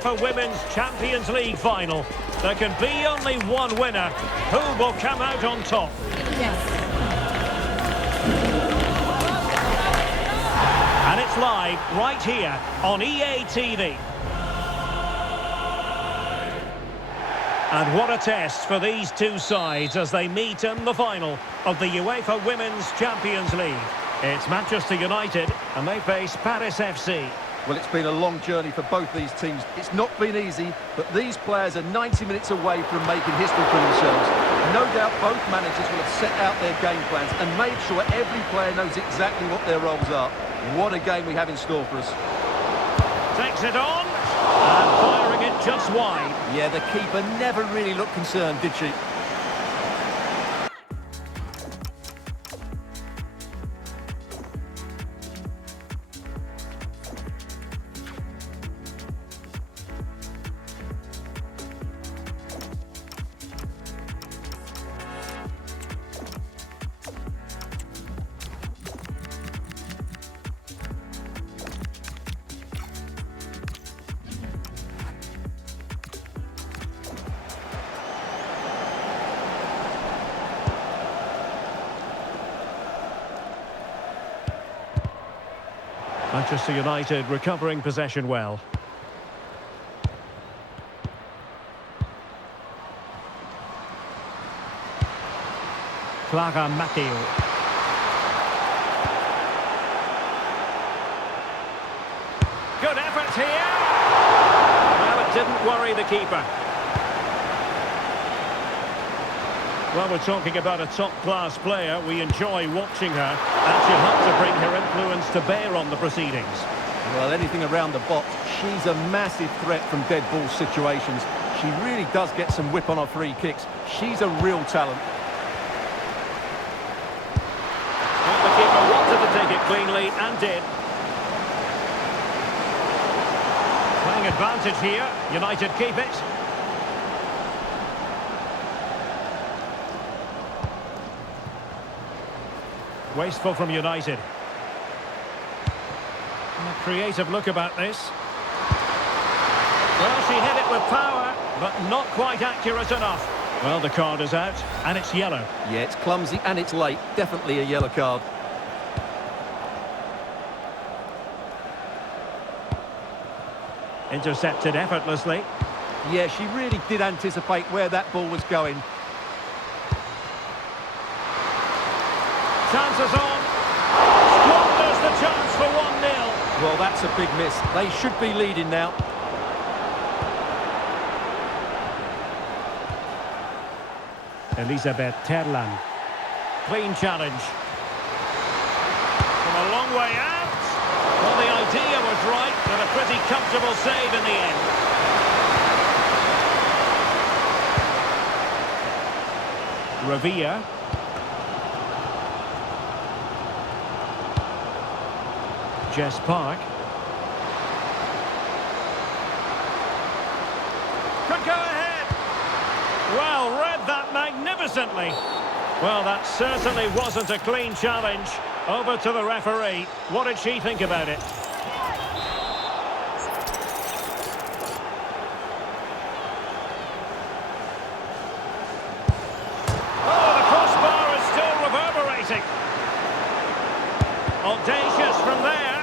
For Women's Champions League final, there can be only one winner. Who will come out on top? Yes. And it's live right here on EA TV. And what a test for these two sides as they meet in the final of the UEFA Women's Champions League. It's Manchester United and they face Paris FC. Well, it's been a long journey for both these teams. It's not been easy, but these players are 90 minutes away from making history for themselves. No doubt both managers will have set out their game plans and made sure every player knows exactly what their roles are. What a game we have in store for us. Takes it on, and firing it just wide. Yeah, the keeper never really looked concerned, did she? Manchester United recovering possession well. Clara Mathieu. Good effort here. Well, it didn't worry the keeper. Well, we're talking about a top-class player. We enjoy watching her, and she'll have to bring her influence to bear on the proceedings. Well, anything around the box, she's a massive threat from dead ball situations. She really does get some whip on her free kicks. She's a real talent. Well, the keeper wanted to take it cleanly, and did. Playing advantage here. United keep it. Wasteful from United. A creative look about this. Well, she hit it with power, but not quite accurate enough. Well, the card is out, and it's yellow. Yeah, it's clumsy and it's late. Definitely a yellow card. Intercepted effortlessly. Yeah, she really did anticipate where that ball was going. Chances on. Squanders the chance for 1-0. Well, that's a big miss. They should be leading now. Elisabeth Terlan. Clean challenge. From a long way out. Well, the idea was right, but a pretty comfortable save in the end. Revilla. Jess Park. Could go ahead. Well, read that magnificently. Well, that certainly wasn't a clean challenge. Over to the referee. What did she think about it? Oh, the crossbar is still reverberating. Audacious from there.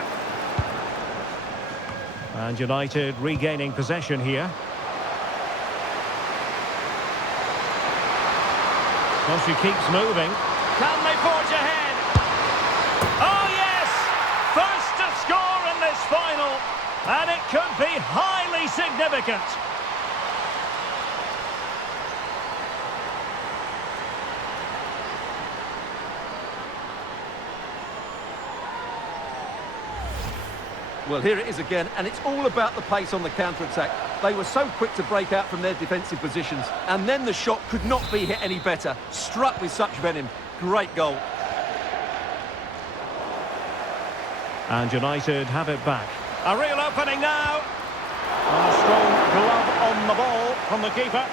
And United regaining possession here. Well, she keeps moving. Can they forge ahead? Oh, yes! First to score in this final. And it could be highly significant. Well, here it is again, and it's all about the pace on the counter-attack. They were so quick to break out from their defensive positions, and then the shot could not be hit any better. Struck with such venom. Great goal. And United have it back. A real opening now. And a strong glove on the ball from the keeper.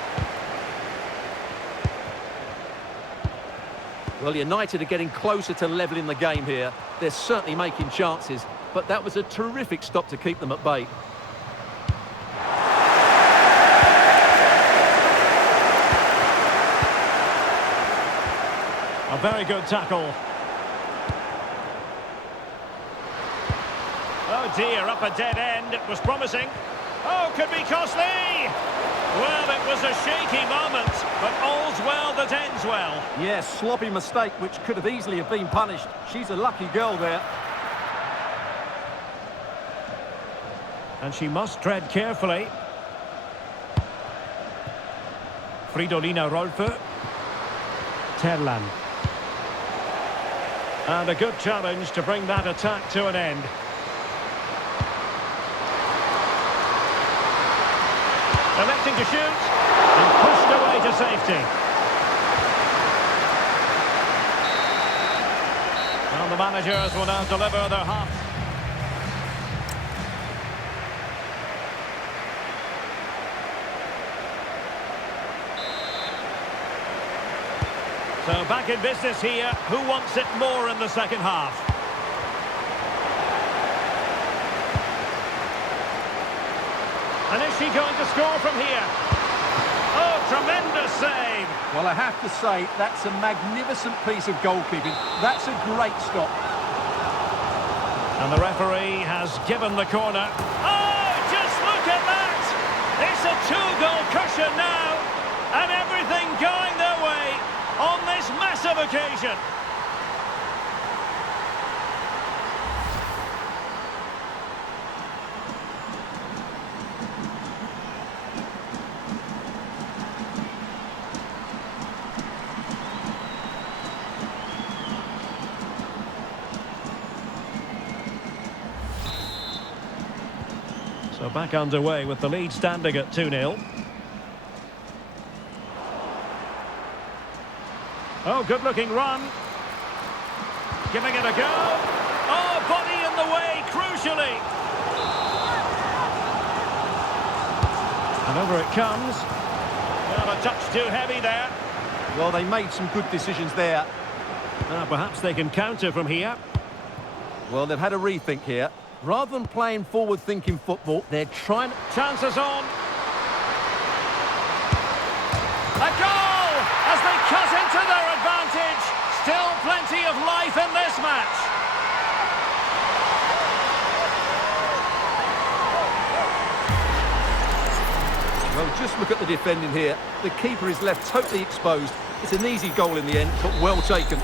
Well, United are getting closer to levelling the game here. They're certainly making chances, but that was a terrific stop to keep them at bay. very good tackle. Oh dear, up a dead end. It was promising. Oh, could be costly. Well, it was a shaky moment, but all's well that ends well. Yes, sloppy mistake, which could have easily have been punished. She's a lucky girl there. And she must tread carefully. Fridolina Rolfö. Terlan. And a good challenge to bring that attack to an end. Electing to shoot. And pushed away to safety. Well, the managers will now deliver their half. So back in business here. Who wants it more in the second half? And is she going to score from here? Oh, tremendous save! Well, I have to say, that's a magnificent piece of goalkeeping. That's a great stop. And the referee has given the corner. Oh, just look at that! It's a two-goal cushion now, and everything going their way on this massive occasion. So back underway with the lead standing at 2-0. Oh, good-looking run. Giving it a go. Oh, body in the way, crucially. And over it comes. Well, a touch too heavy there. Well, they made some good decisions there. Perhaps they can counter from here. Well, they've had a rethink here. Rather than playing forward-thinking football, they're trying... Chances on. A goal as they cut into their advantage. Still plenty of life in this match. Well, just look at the defending here. The keeper is left totally exposed. It's an easy goal in the end, but well taken.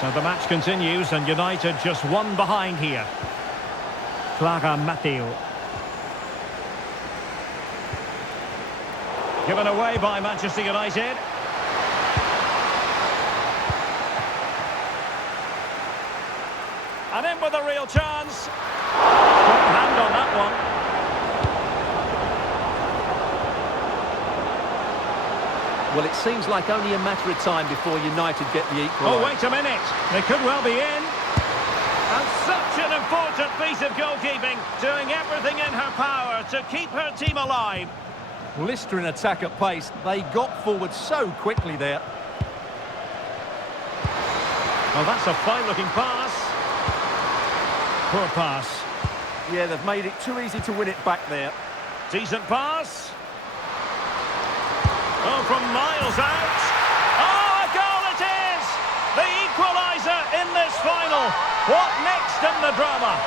So the match continues and United just one behind here. Clara Matteo. Given away by Manchester United. And in with a real chance. Good hand on that one. Well, it seems like only a matter of time before United get the equaliser. Oh, wait a minute. They could well be in. And such an important piece of goalkeeping, doing everything in her power to keep her team alive. Blistering attack at pace. They got forward so quickly there. Well, that's a fine-looking pass. Poor pass. Yeah, they've made it too easy to win it back there. Decent pass. Oh, from miles out. Oh, a goal it is! The equaliser in this final. What next in the drama?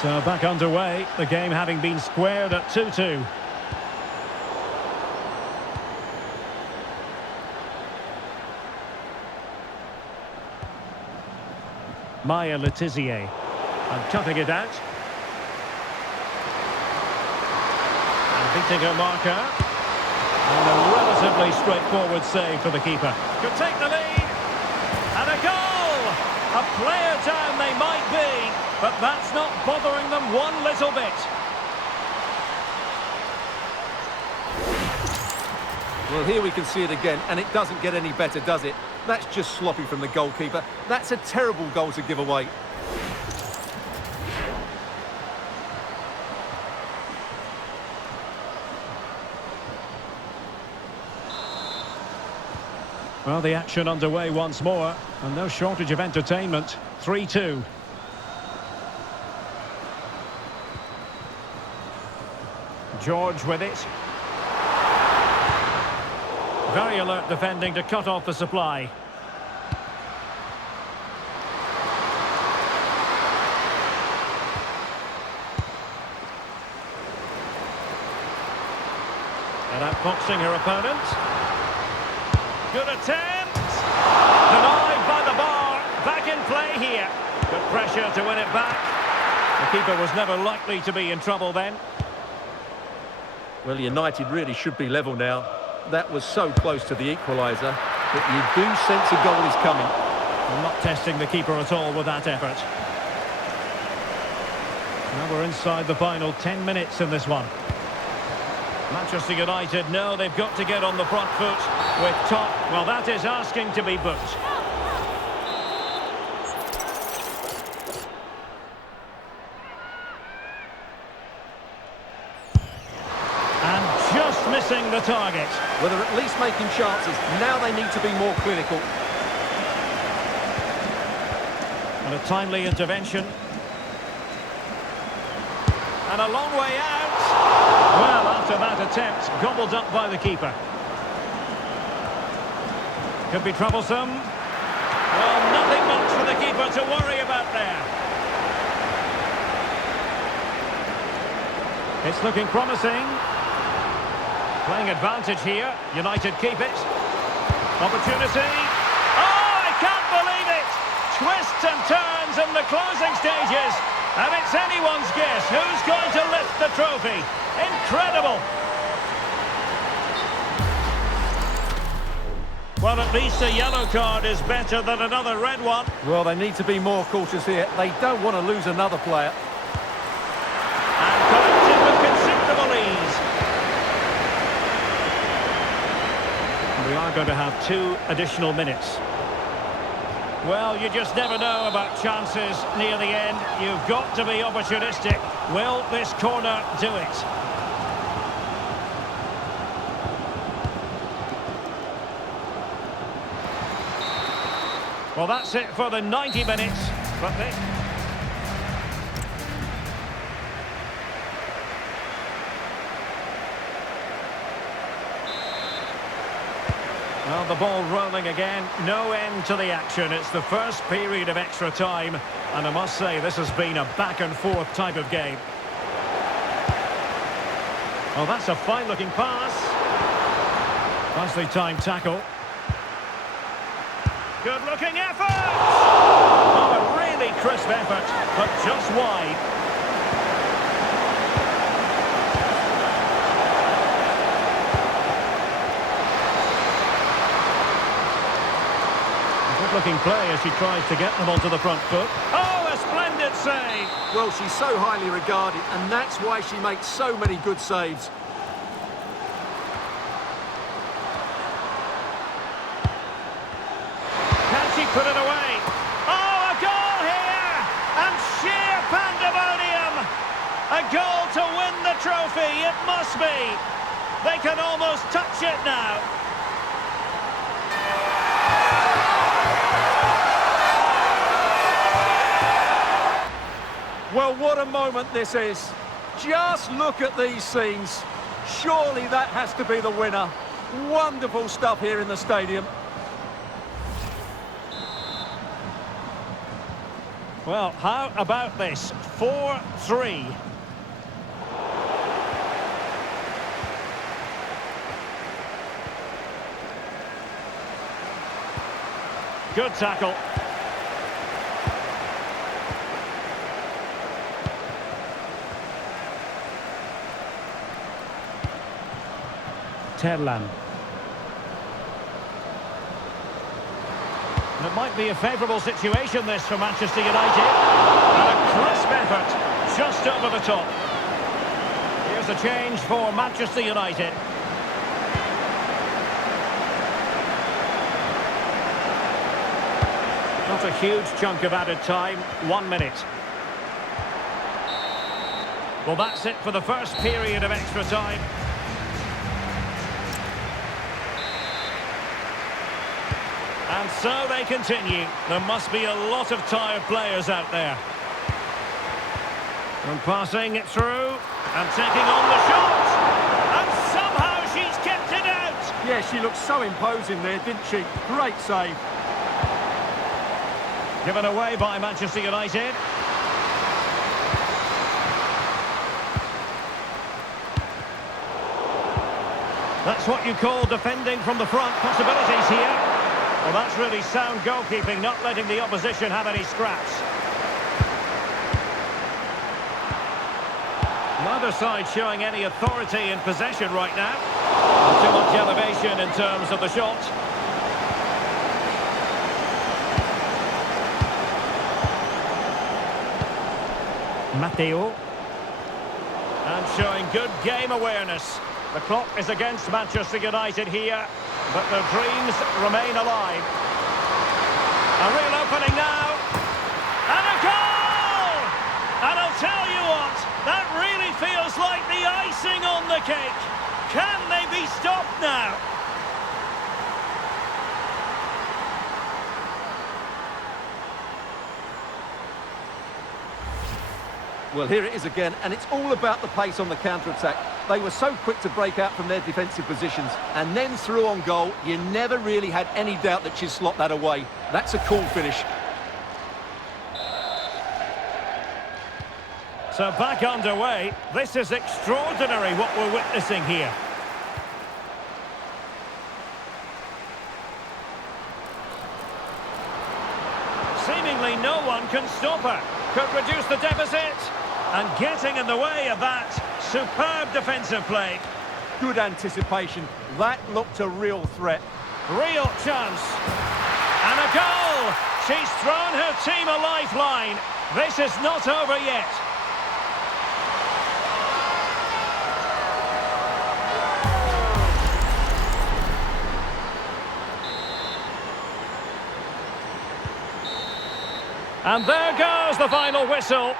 So back underway, the game having been squared at 2-2. Maya Letizier, and cutting it out. And beating her marker. And a relatively straightforward save for the keeper. Could take the lead. And a goal! A player down they might be, but that's not bothering them one little bit. Well, here we can see it again, and it doesn't get any better, does it? That's just sloppy from the goalkeeper. That's a terrible goal to give away. Well, the action underway once more, and no shortage of entertainment. 3-2. George with it. Very alert defending to cut off the supply. And outboxing her opponent. Good attempt. Denied by the bar. Back in play here. Good pressure to win it back. The keeper was never likely to be in trouble then. Well, United really should be level now. That was so close to the equaliser, but you do sense a goal is coming. I'm not testing the keeper at all with that effort. Now we're inside the final 10 minutes in this one. Manchester United know they've got to get on the front foot with top. Well, that is asking to be booked. And just missing the target. Well, they're at least making chances. Now they need to be more clinical. And a timely intervention. And a long way out. Well, after that attempt, gobbled up by the keeper. Could be troublesome. Well, nothing much for the keeper to worry about there. It's looking promising. Playing advantage here. United keep it. Opportunity. Oh, I can't believe it! Twists and turns in the closing stages. And it's anyone's guess who's going to lift the trophy. Incredible! Well, at least a yellow card is better than another red one. Well, they need to be more cautious here. They don't want to lose another player. And collected with considerable ease. We are going to have 2 additional minutes. Well, you just never know about chances near the end. You've got to be opportunistic. Will this corner do it? Well, that's it for the 90 minutes. But this... Well, the ball rolling again. No end to the action. It's the first period of extra time. And I must say, this has been a back-and-forth type of game. Oh, that's a fine-looking pass. Nicely timed tackle. Good-looking effort! Oh, a really crisp effort, but just wide. Good-looking play as she tries to get them onto the front foot. Oh, a splendid save! Well, she's so highly regarded, and that's why she makes so many good saves. Put it away. Oh, a goal here! And sheer pandemonium! A goal to win the trophy, it must be. They can almost touch it now. Well, what a moment this is. Just look at these scenes. Surely that has to be the winner. Wonderful stuff here in the stadium. Well, how about this? 4-3. Good tackle. Terlan. And it might be a favourable situation, this, for Manchester United. And a crisp effort, just over the top. Here's a change for Manchester United. Not a huge chunk of added time, 1 minute. Well, that's it for the first period of extra time. And so they continue. There must be a lot of tired players out there. And passing it through. And taking on the shot. And somehow she's kept it out. Yeah, she looked so imposing there, didn't she? Great save. Given away by Manchester United. That's what you call defending from the front. Possibilities here. Well, that's really sound goalkeeping, not letting the opposition have any scraps. Neither side showing any authority in possession right now. Not too much elevation in terms of the shot. Matteo. And showing good game awareness. The clock is against Manchester United here, but their dreams remain alive. A real opening now. And a goal! And I'll tell you what, that really feels like the icing on the cake. Can they be stopped now? Well, here it is again, and it's all about the pace on the counter-attack. They were so quick to break out from their defensive positions, and then through on goal, you never really had any doubt that she'd slot that away. That's a cool finish. So back underway. This is extraordinary what we're witnessing here. Seemingly no one can stop her. Could reduce the deficit. And getting in the way of that superb defensive play. Good anticipation. That looked a real threat. Real chance. And a goal! She's thrown her team a lifeline. This is not over yet. And there goes the final whistle.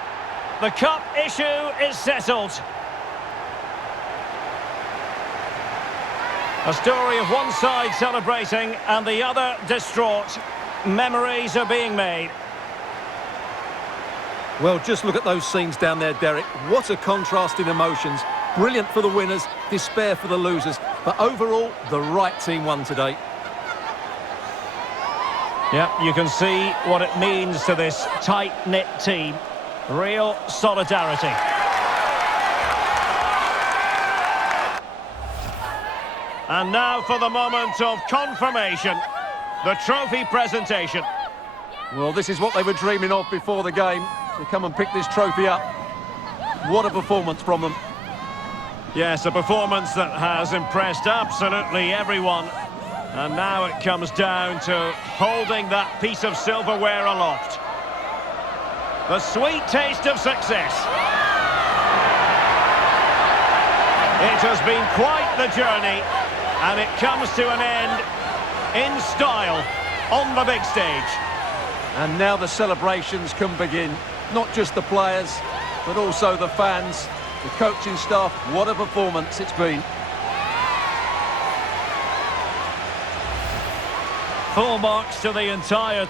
The cup issue is settled. A story of one side celebrating and the other distraught. Memories are being made. Well, just look at those scenes down there, Derek. What a contrast in emotions. Brilliant for the winners, despair for the losers. But overall, the right team won today. Yeah, you can see what it means to this tight-knit team. Real solidarity. And now for the moment of confirmation. The trophy presentation. Well, this is what they were dreaming of before the game. To come and pick this trophy up. What a performance from them. Yes, a performance that has impressed absolutely everyone. And now it comes down to holding that piece of silverware aloft. The sweet taste of success. It has been quite the journey, and it comes to an end in style on the big stage. And now the celebrations can begin. Not just the players, but also the fans, the coaching staff. What a performance it's been. Full marks to the entire